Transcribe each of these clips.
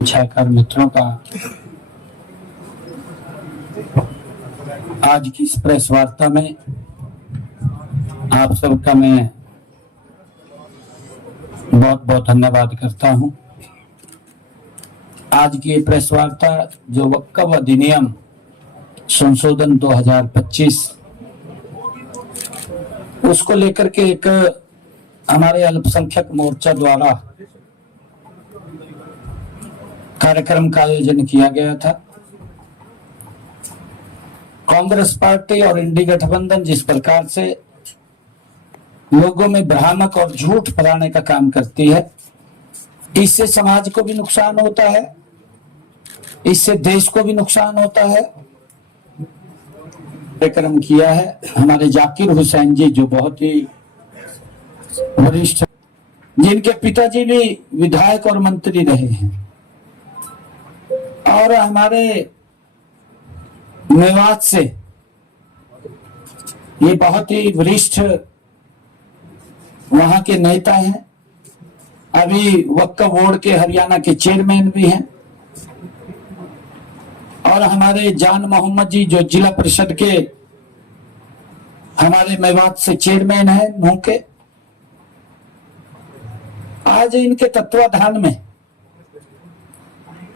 छाकर मित्रों का आज की इस प्रेस वार्ता में आप सबका मैं बहुत बहुत धन्यवाद करता हूं। आज की ये प्रेस वार्ता जो वक्फ अधिनियम संशोधन 2025 उसको लेकर के एक हमारे अल्पसंख्यक मोर्चा द्वारा कार्यक्रम का आयोजन किया गया था। कांग्रेस पार्टी और इंडी गठबंधन जिस प्रकार से लोगों में भ्रामक और झूठ फैलाने का काम करती है, इससे समाज को भी नुकसान होता है, इससे देश को भी नुकसान होता है। कार्यक्रम किया है हमारे जाकिर हुसैन जी, जो बहुत ही वरिष्ठ, जिनके पिताजी भी विधायक और मंत्री रहे हैं, और हमारे मेवात से ये बहुत ही वरिष्ठ वहां के नेता हैं, अभी वक्फ बोर्ड के हरियाणा के चेयरमैन भी हैं, और हमारे जान मोहम्मद जी जो जिला परिषद के हमारे मेवात से चेयरमैन हैं नूह के। आज इनके तत्वाधान में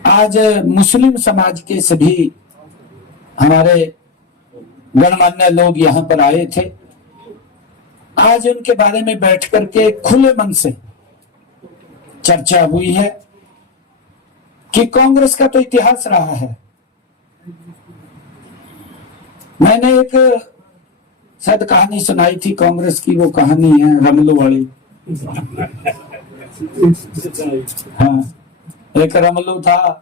आज मुस्लिम समाज के सभी हमारे गणमान्य लोग यहाँ पर आए थे। आज उनके बारे में बैठ करके खुले मन से चर्चा हुई है कि कांग्रेस का तो इतिहास रहा है। मैंने एक शायद कहानी सुनाई थी कांग्रेस की, वो कहानी है रमलू वाली। हाँ, एक रमलू था,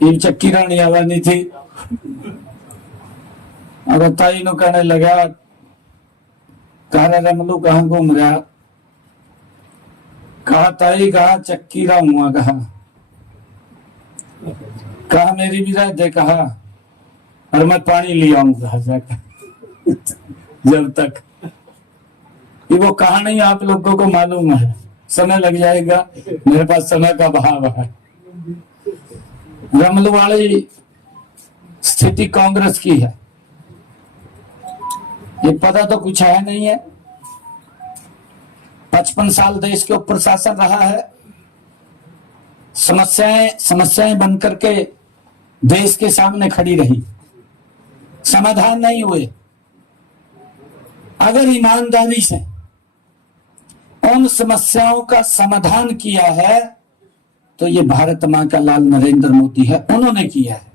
एक चक्की रानी आवानी थी, और ताई नो कहने लगा, कहा रमलू कहाँ घूम रहा? कहा ताई, कहा चक्की रा हुआ, कहा मेरी भी रह दे, कहा और मैं पानी ले आऊंगा जाकर। जब तक ये वो कहानी आप लोगों को मालूम है, समय लग जाएगा, मेरे पास समय का अभाव है। रमलू वाली स्थिति कांग्रेस की है, ये पता तो कुछ है नहीं है। 55 साल देश के ऊपर शासन रहा है, समस्याएं बन करके देश के सामने खड़ी रही, समाधान नहीं हुए। अगर ईमानदारी से उन समस्याओं का समाधान किया है तो ये भारत मां का लाल नरेंद्र मोदी है, उन्होंने किया है।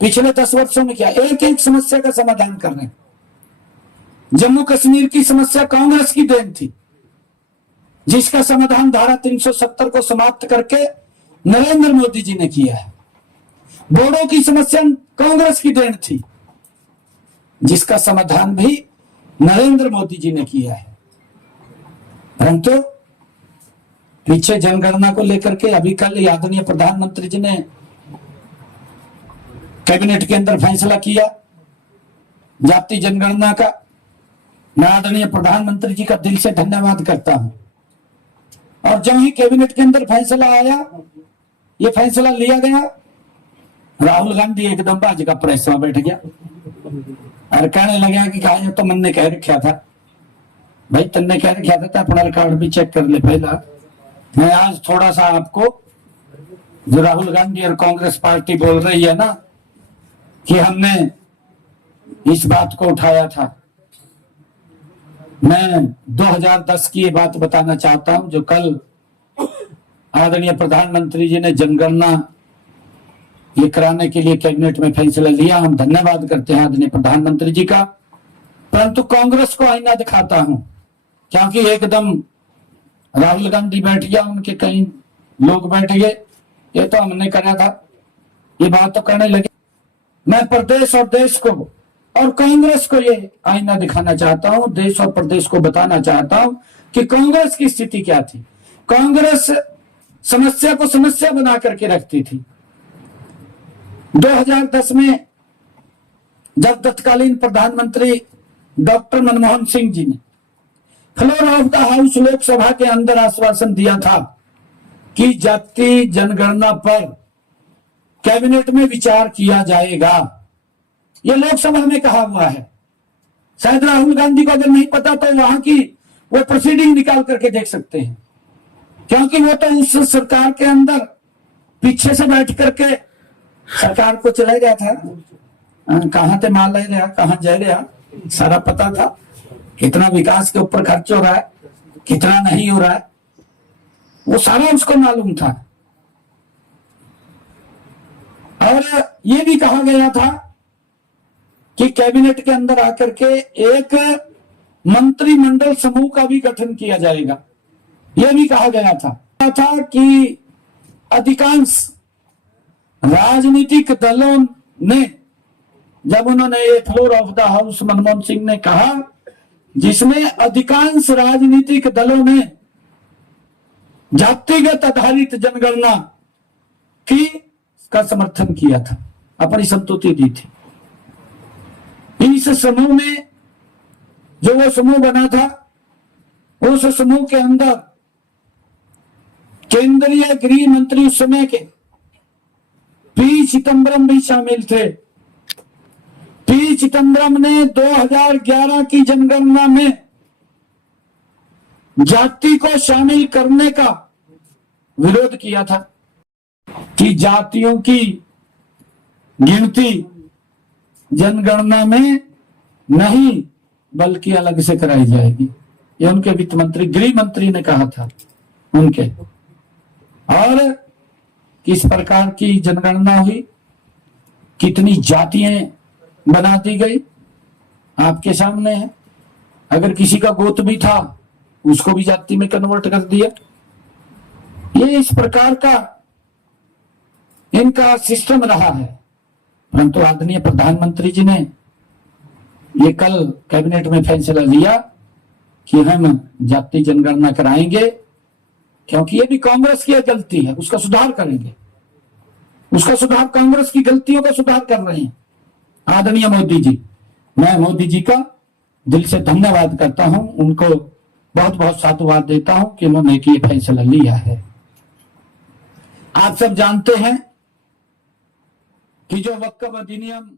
पिछले 10 वर्षों में किया, एक एक समस्या का समाधान कर रहे हैं। जम्मू कश्मीर की समस्या कांग्रेस की देन थी, जिसका समाधान धारा 370 को समाप्त करके नरेंद्र मोदी जी ने किया है। बोडो की समस्या कांग्रेस की देन थी, जिसका समाधान भी नरेंद्र मोदी जी ने किया है। परंतु पीछे जनगणना को लेकर के अभी कल आदरणीय प्रधानमंत्री जी ने कैबिनेट के अंदर फैसला किया जाति जनगणना का। मैं आदरणीय प्रधानमंत्री जी का दिल से धन्यवाद करता हूं। और जब ही कैबिनेट के अंदर फैसला आया, ये फैसला लिया गया, राहुल गांधी एकदम बाज का प्रेस में बैठ गया और कहने लगा कि कहा तो मन ने कह रखा था। भाई तन्ने कह रखा था, अपना रिकॉर्ड भी चेक कर ले पहला। मैं आज थोड़ा सा आपको, जो राहुल गांधी और कांग्रेस पार्टी बोल रही है ना कि हमने इस बात को उठाया था, मैं 2010 की ये बात बताना चाहता हूं, जो कल आदरणीय प्रधानमंत्री जी ने जनगणना ये कराने के लिए कैबिनेट में फैसला लिया। हम धन्यवाद करते हैं आदरणीय प्रधानमंत्री जी का। परंतु कांग्रेस को आईना दिखाता हूं, क्योंकि एकदम राहुल गांधी बैठ गया, उनके कई लोग बैठ गए, ये तो हमने करा था, ये बात तो करने लगे। मैं प्रदेश और देश को और कांग्रेस को ये आईना दिखाना चाहता हूं, देश और प्रदेश को बताना चाहता हूं कि कांग्रेस की स्थिति क्या थी। कांग्रेस समस्या को समस्या बना करके रखती थी। 2010 में जब तत्कालीन प्रधानमंत्री डॉक्टर मनमोहन सिंह जी ने floor of the house Lok Sabha के अंदर आश्वासन दिया था कि जाति जनगणना पर कैबिनेट में विचार किया जाएगा। ये लोकसभा में कहा हुआ है। शायद राहुल गांधी को अगर नहीं पता तो वहां की वो प्रोसीडिंग निकाल करके देख सकते हैं, क्योंकि वो तो उस सरकार के अंदर पीछे से बैठ करके सरकार को चला गया था। कहां थे माल ले रहा, कहां जा रहा, सारा पता था। कितना विकास के ऊपर खर्च हो रहा है, कितना नहीं हो रहा है, वो सारा उसको मालूम था। और ये भी कहा गया था कि कैबिनेट के अंदर आकर के एक मंत्रिमंडल समूह का भी गठन किया जाएगा। यह भी कहा गया था कि अधिकांश राजनीतिक दलों ने, जब उन्होंने ये floor of the house Manmohan Singh ने कहा, जिसमें अधिकांश राजनीतिक दलों ने जातिगत आधारित जनगणना की का समर्थन किया था, अपनी संतुष्टि दी थी। इस समूह में जो वो समूह बना था, उस समूह के अंदर केंद्रीय गृह मंत्री उस समय के पी चिदम्बरम भी शामिल थे। पी चिदम्बरम ने 2011 की जनगणना में जाति को शामिल करने का विरोध किया था कि जातियों की गिनती जनगणना में नहीं बल्कि अलग से कराई जाएगी। ये उनके वित्त मंत्री, गृह मंत्री ने कहा था उनके। और किस प्रकार की जनगणना हुई, कितनी जातियां बना दी गई, आपके सामने है। अगर किसी का गोत्र भी था उसको भी जाति में कन्वर्ट कर दिया। ये इस प्रकार का इनका सिस्टम रहा है। परंतु आदरणीय प्रधानमंत्री जी ने ये कल कैबिनेट में फैसला लिया कि हम जाति जनगणना कराएंगे, क्योंकि ये भी कांग्रेस की गलती है, उसका सुधार करेंगे। उसका सुधार, कांग्रेस की गलतियों का सुधार कर रहे हैं आदरणीय मोदी जी। मैं मोदी जी का दिल से धन्यवाद करता हूं, उनको बहुत बहुत साधुवाद देता हूं कि उन्होंने ये फैसला लिया है। आप सब जानते हैं कि जो वक्फ अधिनियम